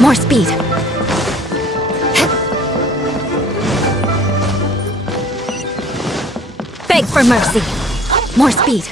More speed. Beg for mercy. More speed.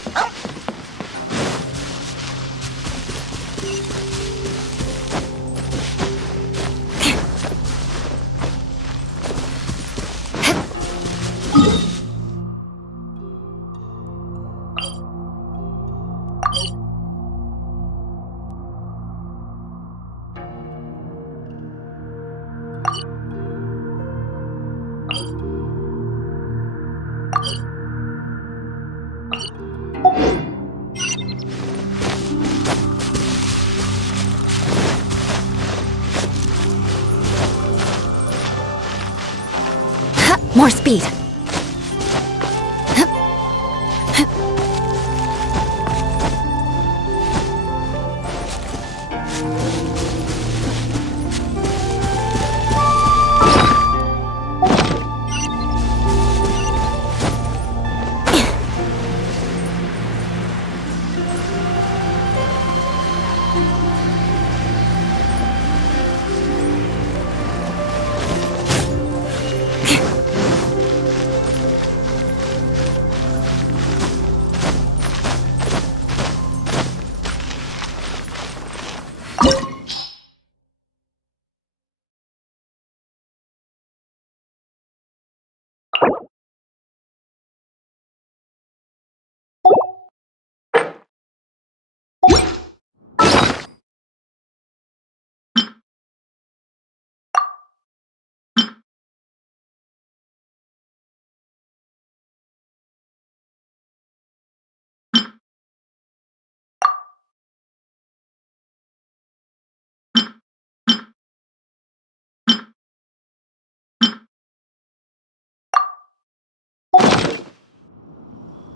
More speed.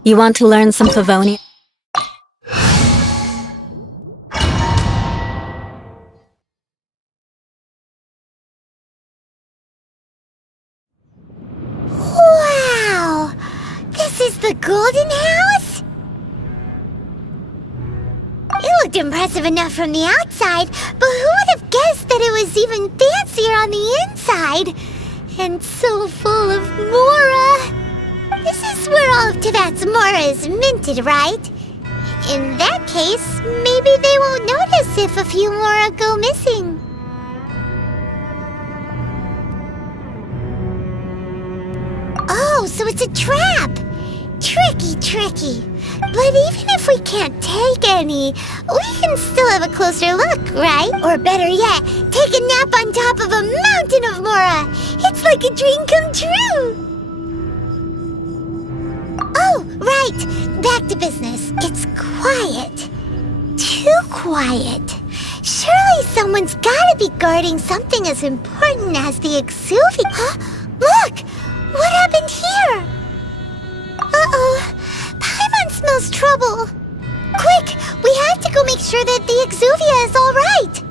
You want to learn some Favonian? Wow! This is the Golden House? It looked impressive enough from the outside, but who would have guessed that it was even fancier on the inside? And so full of Mora! This is where all of Teyvat's Mora is minted, right? In that case, maybe they won't notice if a few Mora go missing. Oh, so it's a trap! Tricky, tricky. But even if we can't take any, we can still have a closer look, right? Or better yet, take a nap on top of a mountain of Mora! It's like a dream come true! Oh, right! Back to business. It's quiet. Too quiet. Surely someone's gotta be guarding something as important as the Exuvia. Huh? Look! What happened here? Uh-oh. Paimon smells trouble. Quick! We have to go make sure that the Exuvia is all right.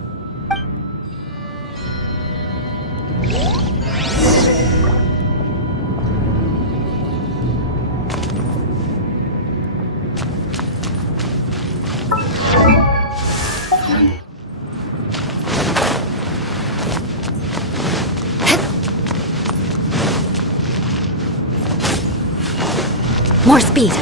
More speed.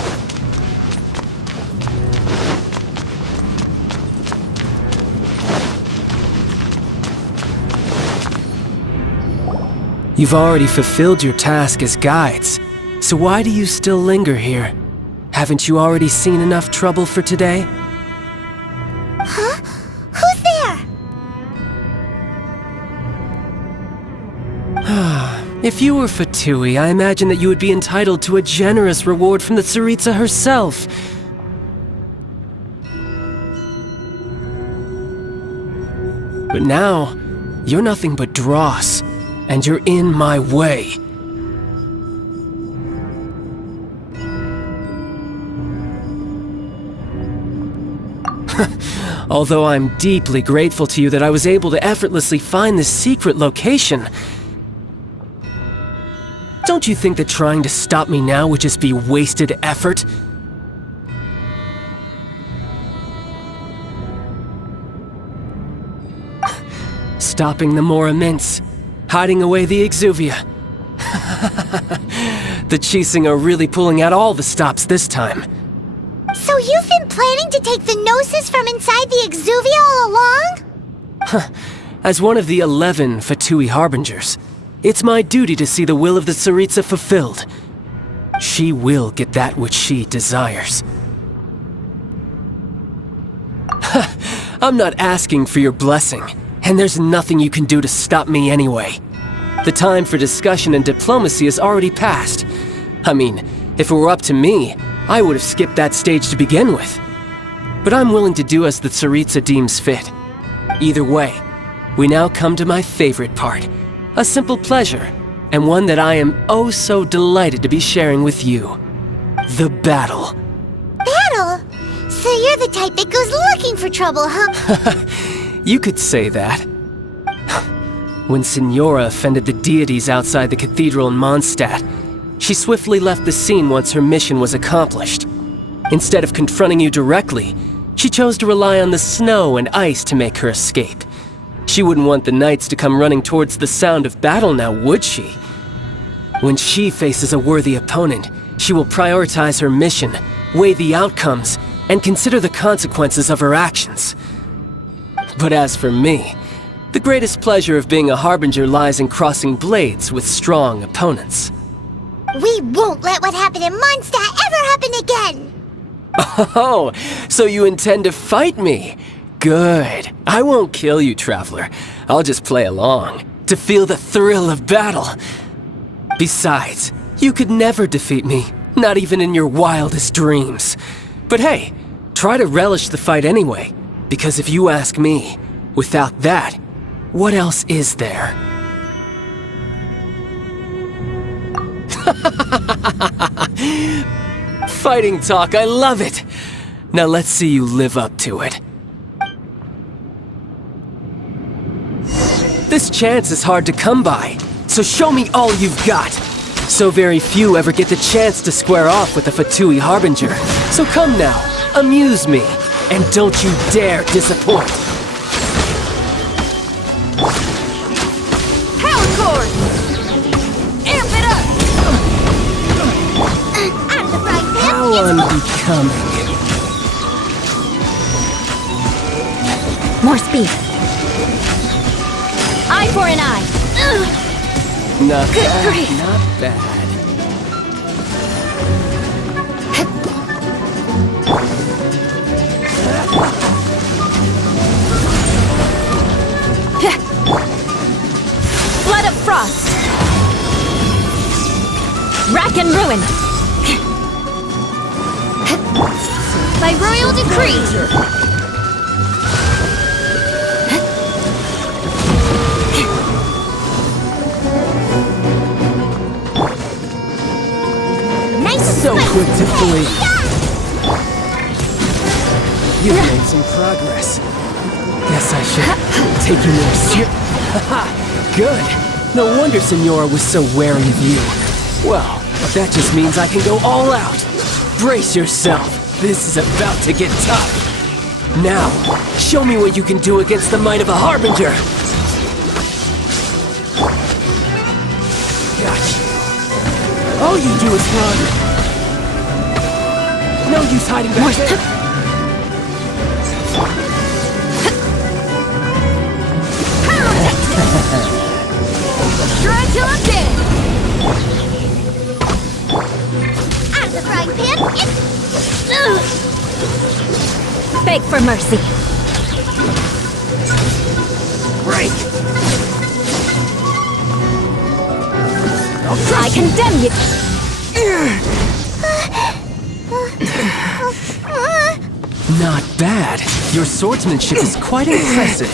You've already fulfilled your task as guides, so why do you still linger here? Haven't you already seen enough trouble for today? Huh? Who's there? If you were Btw I imagine that you would be entitled to a generous reward from the Tsaritsa herself. But now, you're nothing but dross, and you're in my way. Although I'm deeply grateful to you that I was able to effortlessly find this secret location, don't you think that trying to stop me now would just be wasted effort? Stopping the Mora Mints, hiding away the Exuvia. The Chising are really pulling out all the stops this time. So you've been planning to take the Gnosis from inside the Exuvia all along? As one of the 11 F2P Harbingers, it's my duty to see the will of the Tsaritsa fulfilled. She will get that which she desires. I'm not asking for your blessing, and there's nothing you can do to stop me anyway. The time for discussion and diplomacy has already passed. I mean, if it were up to me, I would have skipped that stage to begin with. But I'm willing to do as the Tsaritsa deems fit. Either way, we now come to my favorite part. A simple pleasure, and one that I am oh so delighted to be sharing with you. The battle. Battle? So you're the type that goes looking for trouble, huh? You could say that. When Signora offended the deities outside the cathedral in Mondstadt, she swiftly left the scene once her mission was accomplished. Instead of confronting you directly, she chose to rely on the snow and ice to make her escape. She wouldn't want the knights to come running towards the sound of battle now, would she? When she faces a worthy opponent, she will prioritize her mission, weigh the outcomes, and consider the consequences of her actions. But as for me, the greatest pleasure of being a Harbinger lies in crossing blades with strong opponents. We won't let what happened in Mondstadt ever happen again! Oh, so you intend to fight me? Good. I won't kill you, Traveler. I'll just play along, to feel the thrill of battle. Besides, you could never defeat me, not even in your wildest dreams. But hey, try to relish the fight anyway, because if you ask me, without that, what else is there? Fighting talk, I love it! Now let's see you live up to it. This chance is hard to come by, so show me all you've got. So very few ever get the chance to square off with a F2P Harbinger. So come now, amuse me, and don't you dare disappoint. Power cord! Amp it up! Out of the frying pan! How unbecoming. More speed. Eye for an eye. Not Good bad, grief. not bad. Flood of frost. Rack and ruin. By royal decree! So quick to flee. You've made some progress. Guess I should take you more seriously. Good. No wonder Signora was so wary of you. Well, that just means I can go all out. Brace yourself. This is about to get tough. Now, show me what you can do against the might of a Harbinger. Gotcha. All you do is run. No use hiding back there. Try till I'm dead! Out of the frying pan! Beg for mercy. Break. I condemn you. Not bad. Your swordsmanship is quite impressive.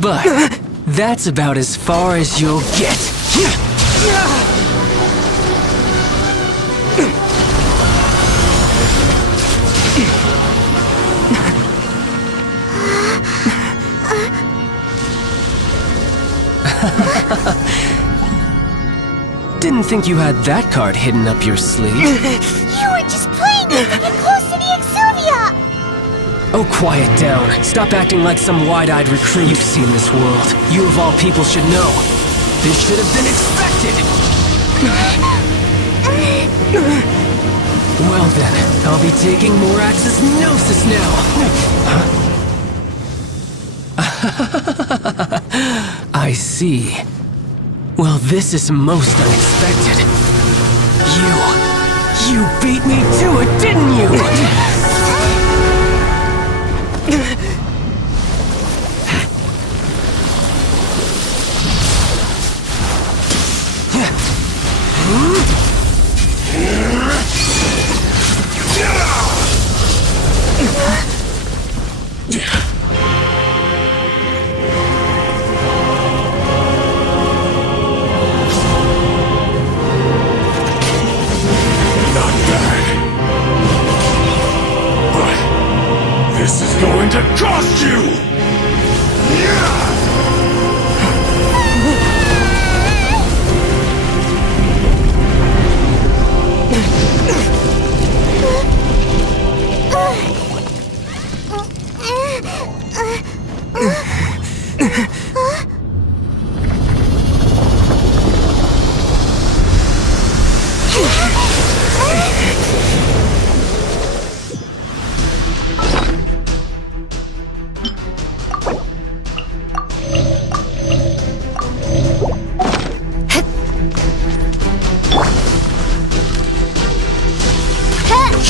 But that's about as far as you'll get. Didn't think you had that card hidden up your sleeve. You were just playing it to get close to the Exuvia! Oh, quiet down. Stop acting like some wide-eyed recruit. You've seen this world. You of all people should know. This should have been expected! Well then, I'll be taking Morax's Gnosis now! I see. Well, this is most unexpected. You beat me to it, didn't you? This is going to cost you!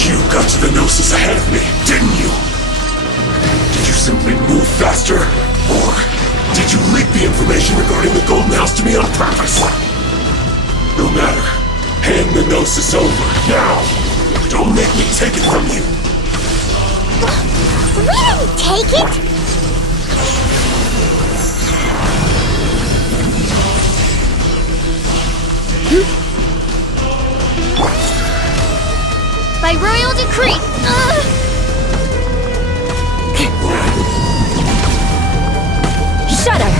You got to the Gnosis ahead of me, didn't you? Did you simply move faster? Or did you leak the information regarding the Golden House to me on purpose? No matter. Hand the Gnosis over, now! Don't make me take it from you! We didn't take it! By royal decree! Shudder!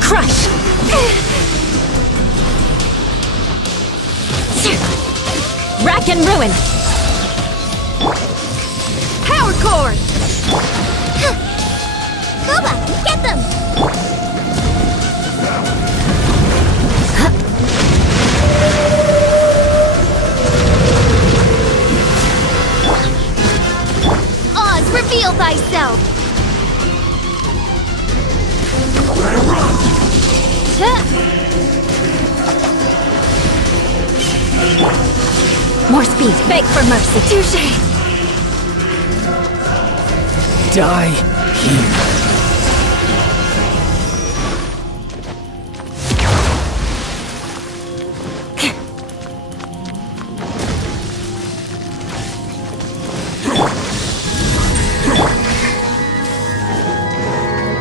Crush! Rack and ruin! Power core! Booba, get them! Oz, reveal thyself! Let it run! More speed. Beg for mercy. Touché! Die here.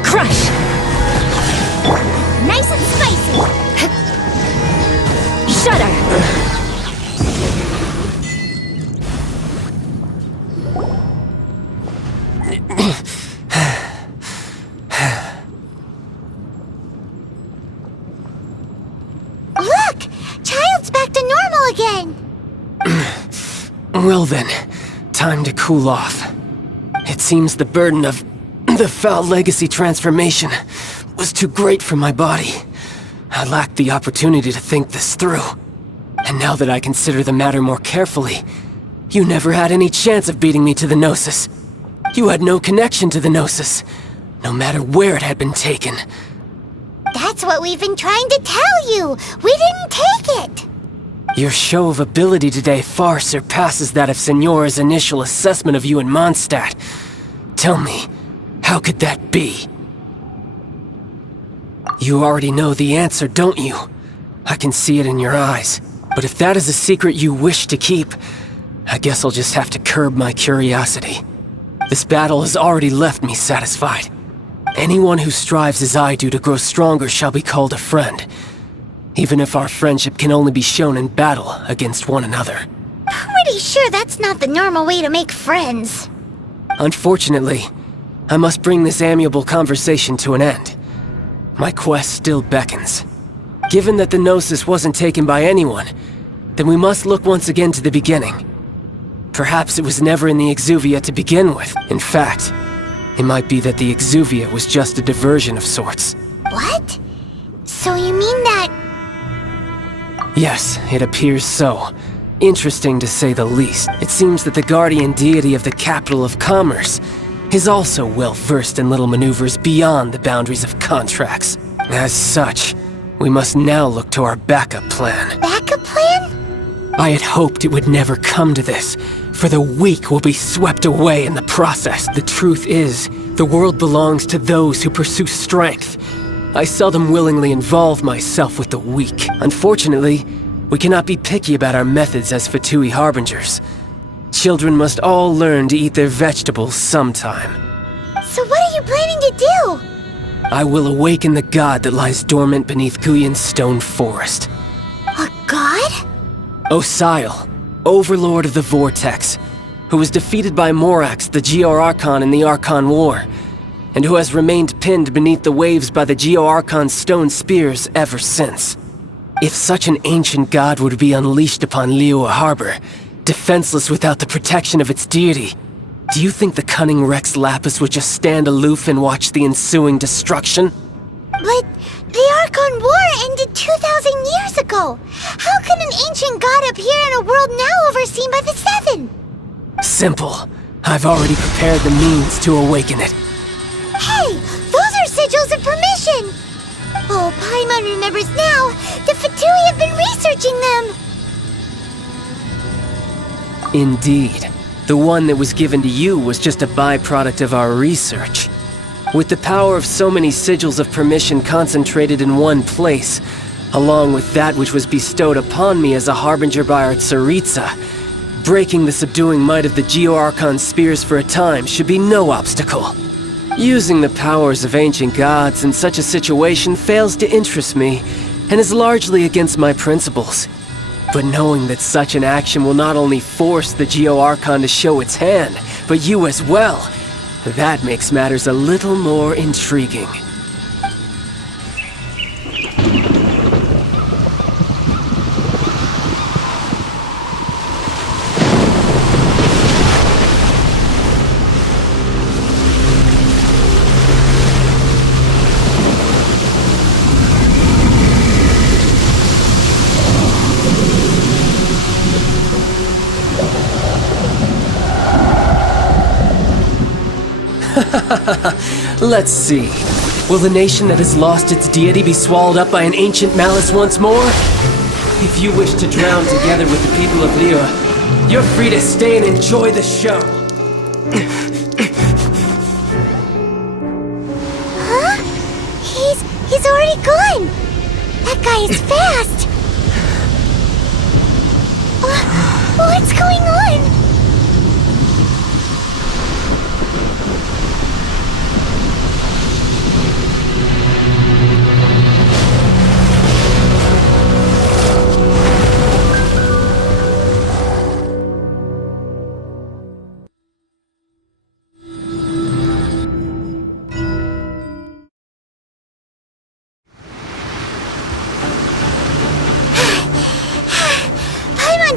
Crush! Nice and spicy! Shudder! Look! Childe's back to normal again! Well then, time to cool off. It seems the burden of the foul legacy transformation was too great for my body. I lacked the opportunity to think this through. And now that I consider the matter more carefully, you never had any chance of beating me to the Gnosis. You had no connection to the Gnosis, no matter where it had been taken. That's what we've been trying to tell you! We didn't take it! Your show of ability today far surpasses that of Signora's initial assessment of you in Mondstadt. Tell me, how could that be? You already know the answer, don't you? I can see it in your eyes. But if that is a secret you wish to keep, I guess I'll just have to curb my curiosity. This battle has already left me satisfied. Anyone who strives as I do to grow stronger shall be called a friend, even if our friendship can only be shown in battle against one another. Pretty sure that's not the normal way to make friends. Unfortunately, I must bring this amiable conversation to an end. My quest still beckons. Given that the Gnosis wasn't taken by anyone, then we must look once again to the beginning. Perhaps it was never in the Exuvia to begin with. In fact, it might be that the Exuvia was just a diversion of sorts. What? So you mean that... Yes, it appears so. Interesting to say the least. It seems that the guardian deity of the capital of commerce is also well versed in little maneuvers beyond the boundaries of contracts. As such, we must now look to our backup plan. Backup plan? I had hoped it would never come to this, for the weak will be swept away in the process. The truth is, the world belongs to those who pursue strength. I seldom willingly involve myself with the weak. Unfortunately, we cannot be picky about our methods as F2P harbingers. Children must all learn to eat their vegetables sometime. So what are you planning to do? I will awaken the god that lies dormant beneath Guyan's stone forest. A god? Osial, overlord of the Vortex, who was defeated by Morax, the Geo-Archon in the Archon War, and who has remained pinned beneath the waves by the Geo-Archon's stone spears ever since. If such an ancient god would be unleashed upon Liyue Harbor, defenseless without the protection of its deity, do you think the cunning Rex Lapis would just stand aloof and watch the ensuing destruction? But the Archon War ended 2,000 years ago. How can an ancient god appear in a world now overseen by the Seven? Simple. I've already prepared the means to awaken it. Hey, those are sigils of permission! Oh, Paimon remembers now. The F2P have been researching them. Indeed. The one that was given to you was just a byproduct of our research. With the power of so many sigils of permission concentrated in one place, along with that which was bestowed upon me as a harbinger by our Tsaritsa, breaking the subduing might of the Geo-Archon spears for a time should be no obstacle. Using the powers of ancient gods in such a situation fails to interest me, and is largely against my principles. But knowing that such an action will not only force the Geo-Archon to show its hand, but you as well, that makes matters a little more intriguing. Let's see. Will the nation that has lost its deity be swallowed up by an ancient malice once more? If you wish to drown together with the people of Liyue, you're free to stay and enjoy the show. Huh? He's already gone. That guy is fast. What's going on?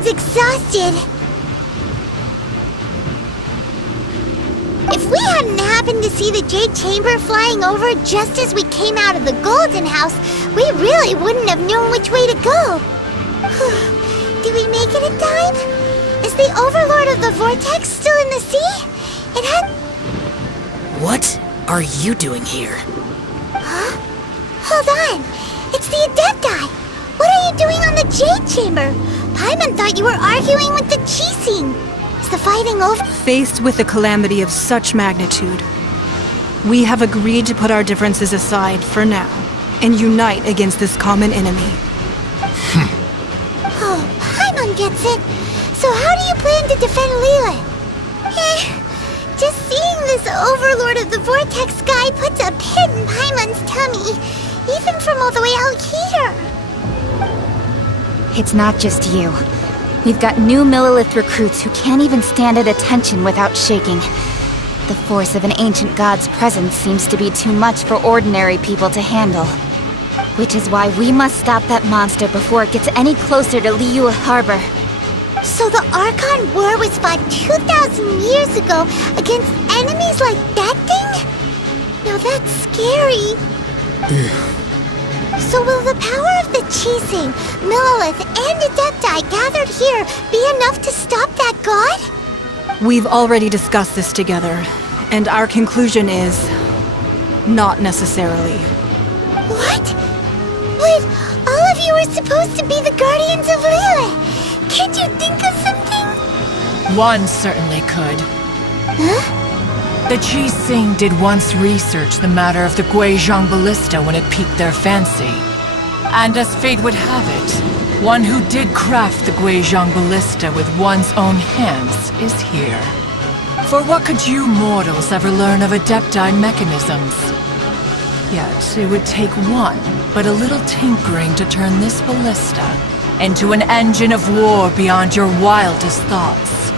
Exhausted. If we hadn't happened to see the Jade Chamber flying over just as we came out of the Golden House, we really wouldn't have known which way to go. Did we make it in time? Is the Overlord of the Vortex still in the sea? It had... What are you doing here? Huh? Hold on. It's the Adepti. What are you doing on the Jade Chamber? Paimon thought you were arguing with the Chising. Is the fighting over? Faced with a calamity of such magnitude, we have agreed to put our differences aside for now and unite against this common enemy. Oh, Paimon gets it. So how do you plan to defend Liyue? Just seeing this Overlord of the Vortex guy puts a pit in Paimon's tummy, even from all the way out here. It's not just you. We've got new Millilith recruits who can't even stand at attention without shaking. The force of an ancient god's presence seems to be too much for ordinary people to handle. Which is why we must stop that monster before it gets any closer to Liyue Harbor. So the Archon War was fought 2,000 years ago against enemies like that thing? Now that's scary. So will the power of the Chising, Millilith, and Adepti gathered here be enough to stop that god? We've already discussed this together, and our conclusion is... not necessarily. What? But all of you are supposed to be the Guardians of Liyue. Can't you think of something? One certainly could. Huh? The Chising did once research the matter of the Guizhong Ballista when it piqued their fancy. And as fate would have it, one who did craft the Guizhong Ballista with one's own hands is here. For what could you mortals ever learn of Adepti mechanisms? Yet it would take one, but a little tinkering to turn this ballista into an engine of war beyond your wildest thoughts.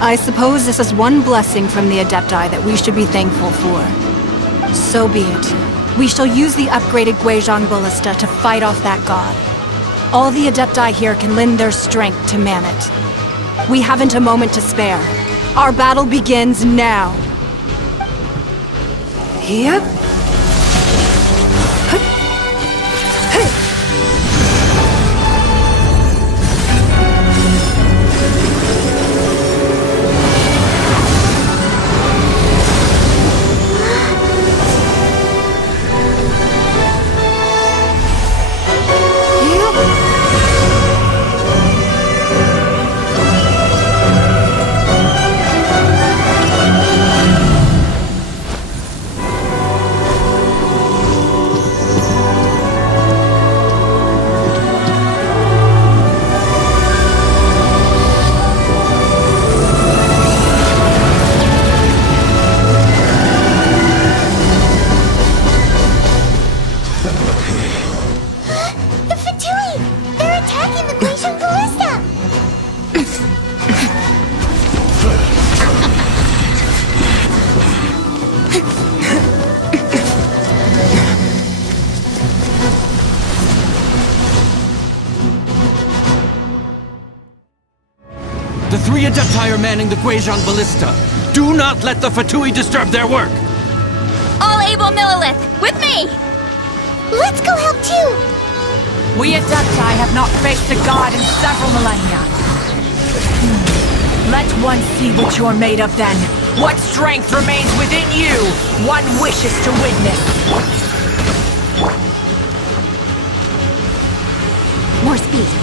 I suppose this is one blessing from the Adepti that we should be thankful for. So be it. We shall use the upgraded Guizhong Ballista to fight off that god. All the Adepti here can lend their strength to man it. We haven't a moment to spare. Our battle begins now. Yep. The three Adepti are manning the Guizhong Ballista. Do not let the F2P I disturb their work! All able Millilith, with me! Let's go help too! We Adepti have not faced a god in several millennia. Let one see what you're made of then. What strength remains within you, one wishes to witness. More speed.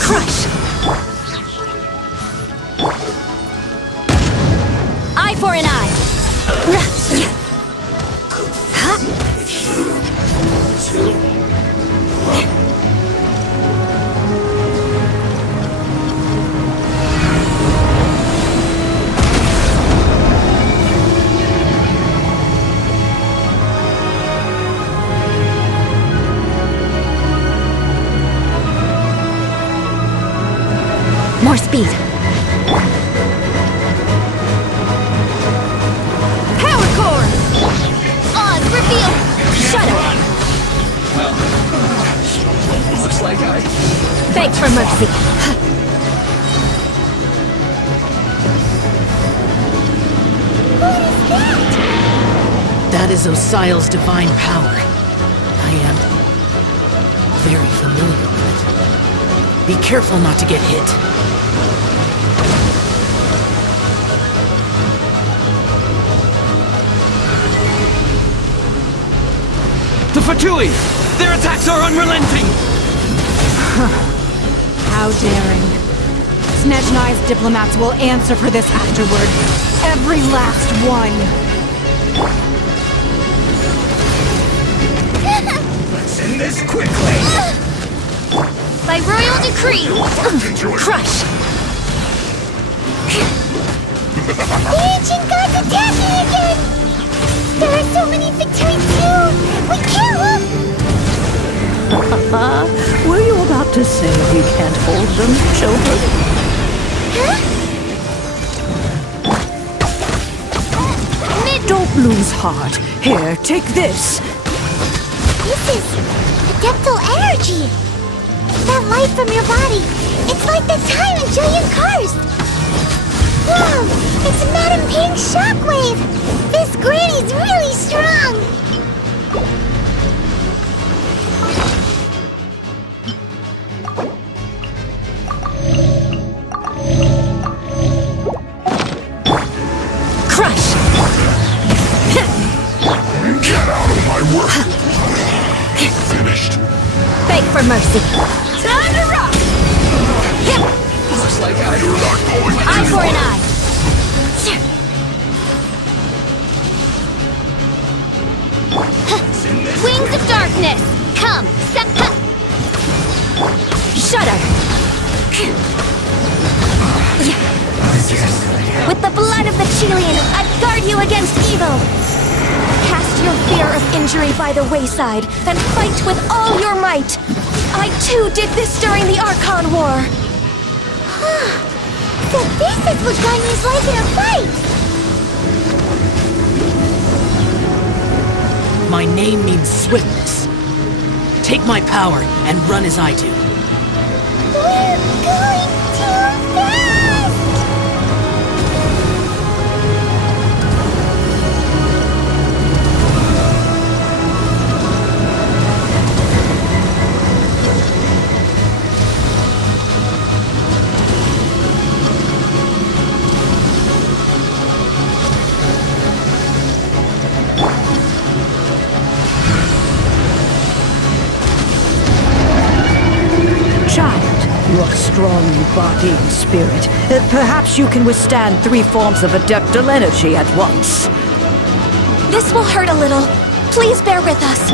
Crush! Eye for an eye! More speed. Power core! Oz, reveal! Shut up! Well, looks like I... Beg for mercy. That is Osial's divine power. I am very familiar with it. Be careful not to get hit. The F2P I! Their attacks are unrelenting! How daring. Snezhnai's diplomats will answer for this afterward. Every last one. Let's end this quickly! By royal decree! Crush! The ancient gods attacking again! There are so many victories too! We kill! Were you about to say we can't hold them, children? Huh? Don't lose heart. Here, take this. This is adeptal energy! That light from your body, it's like the time in giant cars! Whoa! It's Madame Ping's shockwave! This granny's really strong! Crush! Get out of my work! Finished. Beg for mercy. Time to rock! Looks like you're not going Eye for an eye. Wings of darkness! Come! Shudder! With the blood of the Chilean, I guard you against evil! Cast your fear of injury by the wayside, and fight with all your might! I too did this during the Archon War! So this is what Ganya's like in a fight! My name means swiftness. Take my power and run as I do. We're going too fast! Child, you are strong in body and spirit. Perhaps you can withstand 3 forms of adeptal energy at once. This will hurt a little. Please bear with us.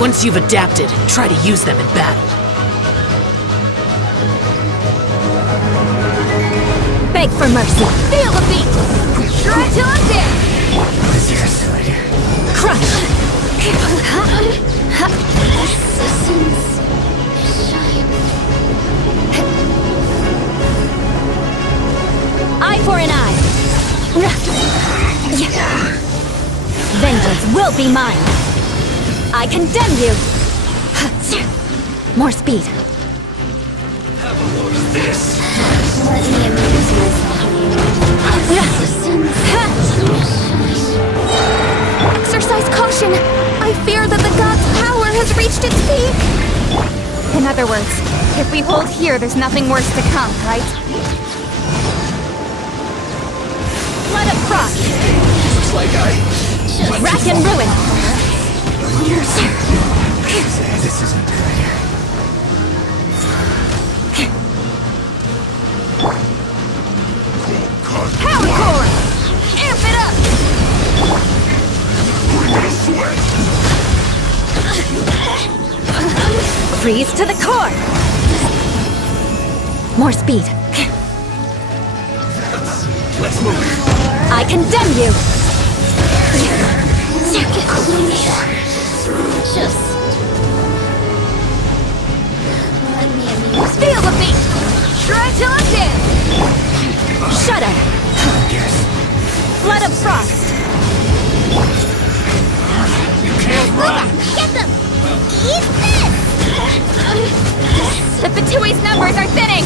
Once you've adapted, try to use them in battle. Beg for mercy. Feel the beat! Try till I'm dead! Crush! Eye for an eye. Vengeance will be mine. I condemn you. More speed. this. Let me amuse myself. Exercise caution. I fear that the god's power has reached its peak. In other words, if we hold here, there's nothing worse to come, right? Blood of frost. Looks like Rack and ruin. this isn't good. Power core. Amp it up. Bring it a sweat. Freeze to the core. More speed. Let's move. I condemn you. Just let me amuse. Feel the beat. Try till I'm dead. Shudder. Flood of frost. You can't run. Get them! Eat this! The Btw I's numbers are thinning.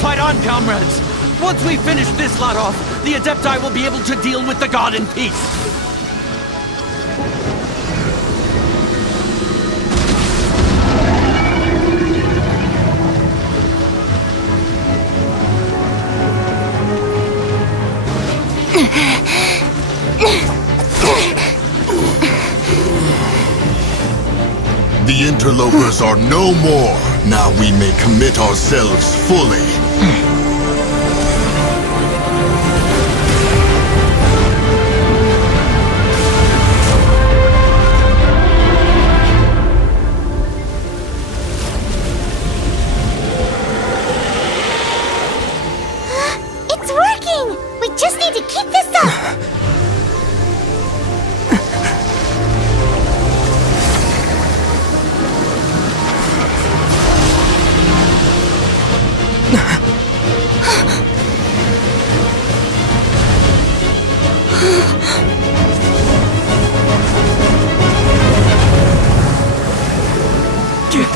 Fight on, comrades! Once we finish this lot off, the Adepti will be able to deal with the god in peace. The interlopers are no more. Now we may commit ourselves fully.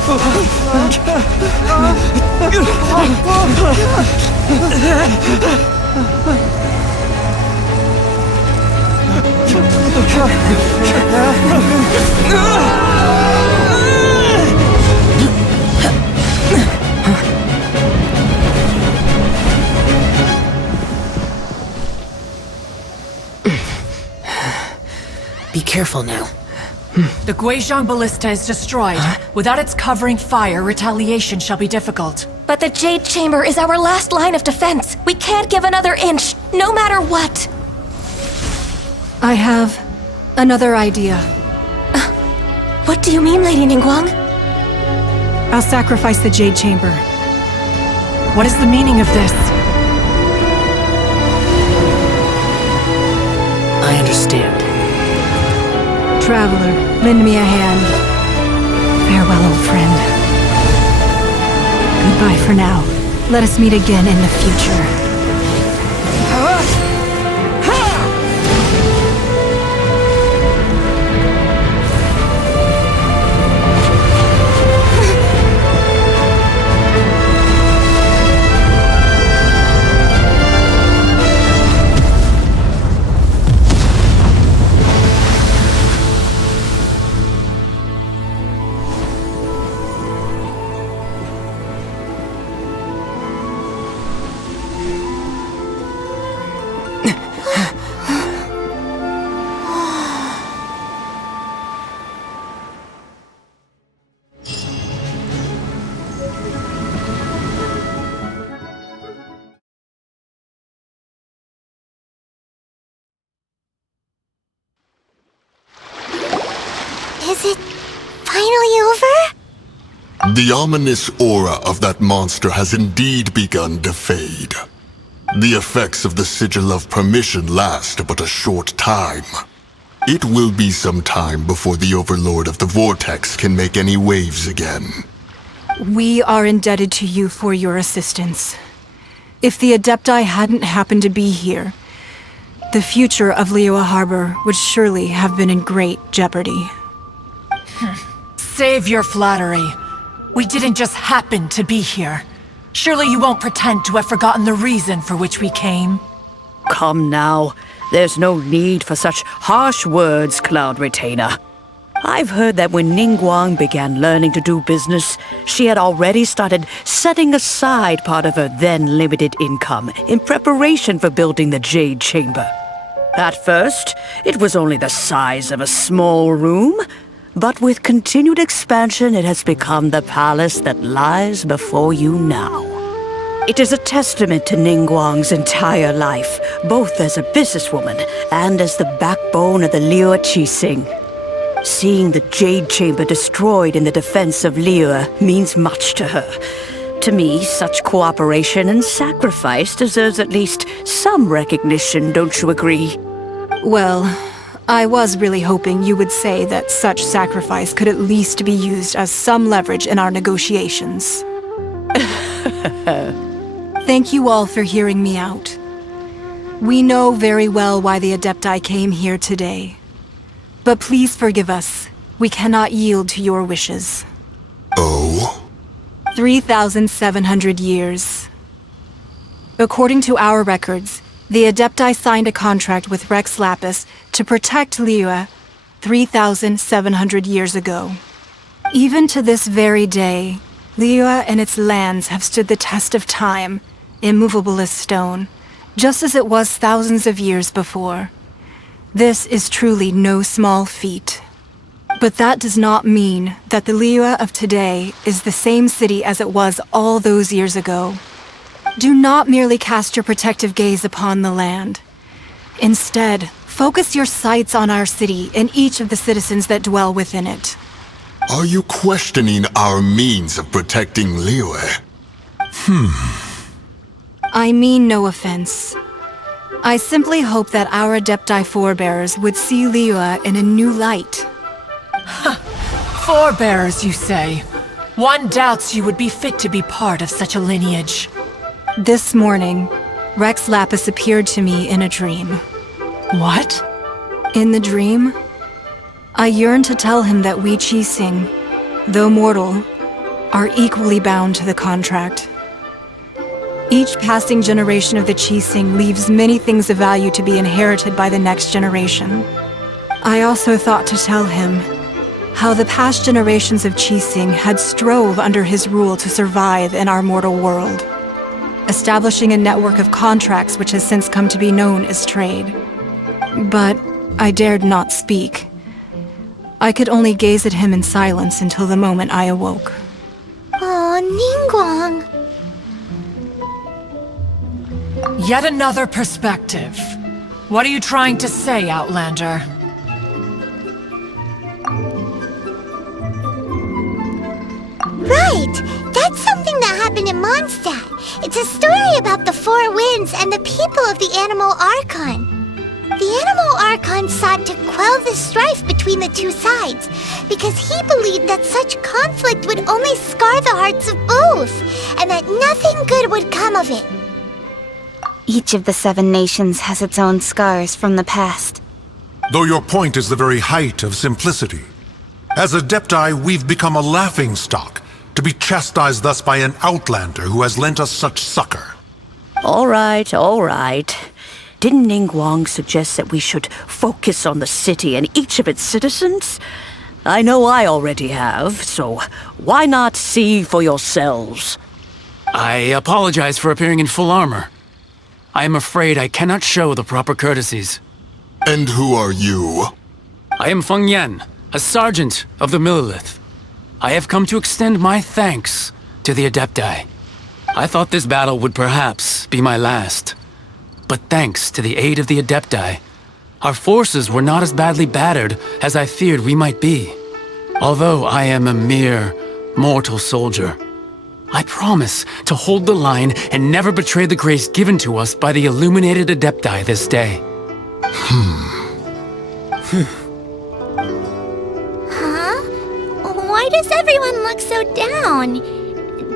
Be careful now. The Guizhong Ballista is destroyed. Without its covering fire, retaliation shall be difficult. But the Jade Chamber is our last line of defense. We can't give another inch, no matter what. I have another idea. What do you mean, Lady Ningguang? I'll sacrifice the Jade Chamber. What is the meaning of this? I understand. Traveler, lend me a hand. Farewell, old friend. Goodbye for now. Let us meet again in the future. Is it finally over? The ominous aura of that monster has indeed begun to fade. The effects of the Sigil of Permission last but a short time. It will be some time before the Overlord of the Vortex can make any waves again. We are indebted to you for your assistance. If the Adepti hadn't happened to be here, the future of Liyue Harbor would surely have been in great jeopardy. Save your flattery. We didn't just happen to be here. Surely you won't pretend to have forgotten the reason for which we came. Come now. There's no need for such harsh words, Cloud Retainer. I've heard that when Ningguang began learning to do business, she had already started setting aside part of her then limited income in preparation for building the Jade Chamber. At first, it was only the size of a small room, but with continued expansion, it has become the palace that lies before you now. It is a testament to Ningguang's entire life, both as a businesswoman and as the backbone of the Liyue Qixing. Seeing the Jade Chamber destroyed in the defense of Liyue means much to her. To me, such cooperation and sacrifice deserves at least some recognition, don't you agree? Well, I was really hoping you would say that such sacrifice could at least be used as some leverage in our negotiations. Thank you all for hearing me out. We know very well why the Adepti came here today. But please forgive us. We cannot yield to your wishes. Oh? 3,700 years. According to our records, the Adepti signed a contract with Rex Lapis to protect Liyue 3,700 years ago. Even to this very day, Liyue and its lands have stood the test of time, immovable as stone, just as it was thousands of years before. This is truly no small feat. But that does not mean that the Liyue of today is the same city as it was all those years ago. Do not merely cast your protective gaze upon the land. Instead, focus your sights on our city and each of the citizens that dwell within it. Are you questioning our means of protecting Liyue? I mean no offense. I simply hope that our Adepti forebears would see Liyue in a new light. Forebears, you say? One doubts you would be fit to be part of such a lineage. This morning, Rex Lapis appeared to me in a dream. What? In the dream, I yearned to tell him that we Qixing, though mortal, are equally bound to the contract. Each passing generation of the Qixing leaves many things of value to be inherited by the next generation. I also thought to tell him how the past generations of Qixing had strove under his rule to survive in our mortal world, establishing a network of contracts which has since come to be known as trade. But I dared not speak. I could only gaze at him in silence until the moment I awoke. Oh, Ningguang. Yet another perspective. What are you trying to say, Outlander? Right! That's something that happened in Mondstadt. It's a story about the Four Winds and the people of the Animal Archon. The Animal Archon sought to quell the strife between the two sides, because he believed that such conflict would only scar the hearts of both, and that nothing good would come of it. Each of the 7 nations has its own scars from the past. Though your point is the very height of simplicity. As Adepti, we've become a laughingstock, to be chastised thus by an Outlander who has lent us such succor. All right, all right. Didn't Ningguang suggest that we should focus on the city and each of its citizens? I know I already have, so why not see for yourselves? I apologize for appearing in full armor. I am afraid I cannot show the proper courtesies. And who are you? I am Feng Yan, a sergeant of the Millelith. I have come to extend my thanks to the Adepti. I thought this battle would perhaps be my last. But thanks to the aid of the Adepti, our forces were not as badly battered as I feared we might be. Although I am a mere mortal soldier, I promise to hold the line and never betray the grace given to us by the illuminated Adepti this day. Huh? Why does everyone look so down?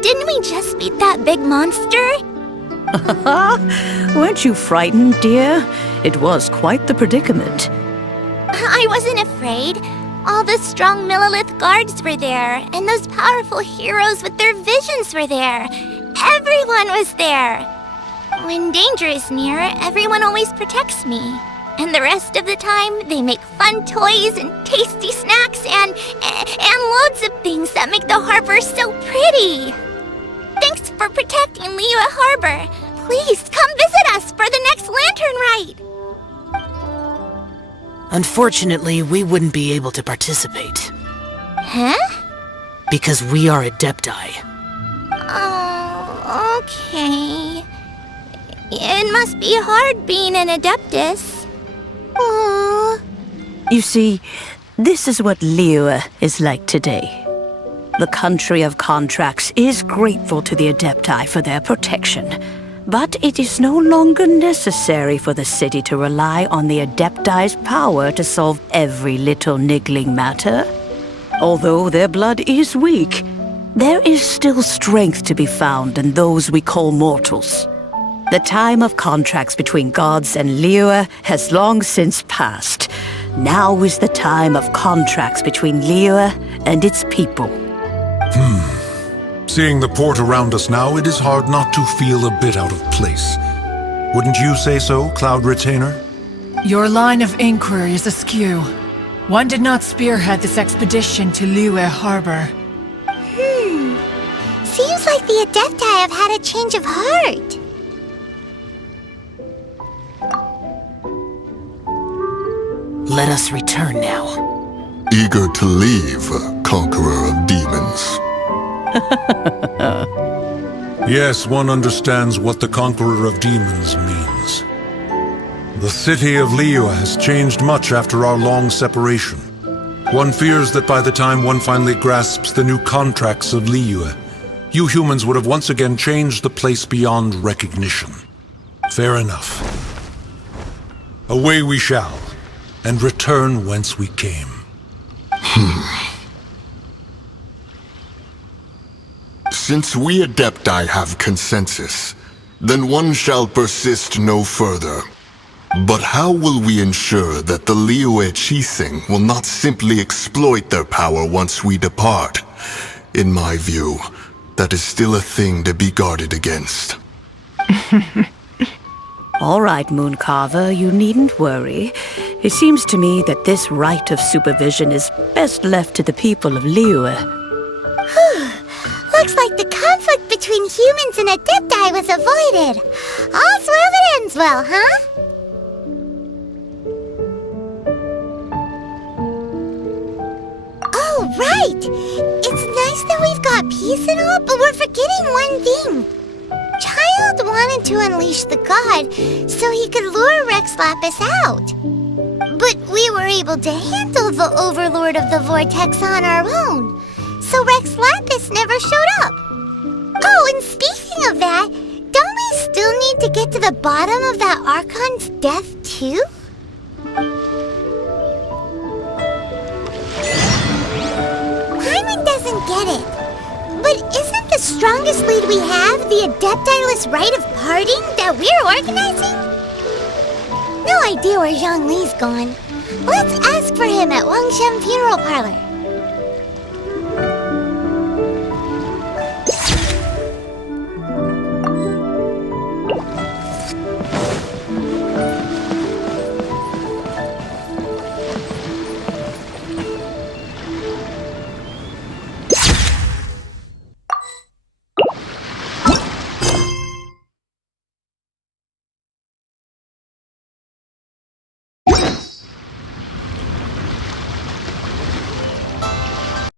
Didn't we just beat that big monster? Weren't you frightened, dear? It was quite the predicament. I wasn't afraid. All the strong Millelith guards were there, and those powerful heroes with their visions were there. Everyone was there. When danger is near, everyone always protects me. And the rest of the time, they make fun toys and tasty snacks and loads of things that make the harbor so pretty. Thanks for protecting Liyue Harbor. Please come visit us for the next lantern ride. Unfortunately, we wouldn't be able to participate. Huh? Because we are Adepti. Oh, okay. It must be hard being an Adeptus. Aww. You see, this is what Liyue is like today. The country of contracts is grateful to the Adepti for their protection, but it is no longer necessary for the city to rely on the Adepti's power to solve every little niggling matter. Although their blood is weak, there is still strength to be found in those we call mortals. The time of contracts between gods and Liyue has long since passed. Now is the time of contracts between Liyue and its people. Seeing the port around us now, it is hard not to feel a bit out of place. Wouldn't you say so, Cloud Retainer? Your line of inquiry is askew. One did not spearhead this expedition to Liyue Harbor. Seems like the Adepti have had a change of heart. Let us return now. Eager to leave, conqueror of demons. Yes, one understands what the Conqueror of Demons means. The city of Liyue has changed much after our long separation. One fears that by the time one finally grasps the new contracts of Liyue, you humans would have once again changed the place beyond recognition. Fair enough. Away we shall, and return whence we came. Since we Adepti have consensus, then one shall persist no further. But how will we ensure that the Liyue Qixing will not simply exploit their power once we depart? In my view, that is still a thing to be guarded against. All right, Mooncarver, you needn't worry. It seems to me that this right of supervision is best left to the people of Liyue. Looks like the conflict between humans and Adepti was avoided. All's well that ends well, huh? Oh, right! It's nice that we've got peace and all, but we're forgetting one thing. Childe wanted to unleash the god so he could lure Rex Lapis out. But we were able to handle the Overlord of the Vortex on our own, so Rex Lapis never showed up. Oh, and speaking of that, don't we still need to get to the bottom of that Archon's death too? Paimon doesn't get it. But isn't the strongest lead we have the Adepti-less rite of parting that we're organizing? No idea where Zhongli's gone. Let's ask for him at Wangshan Funeral Parlor.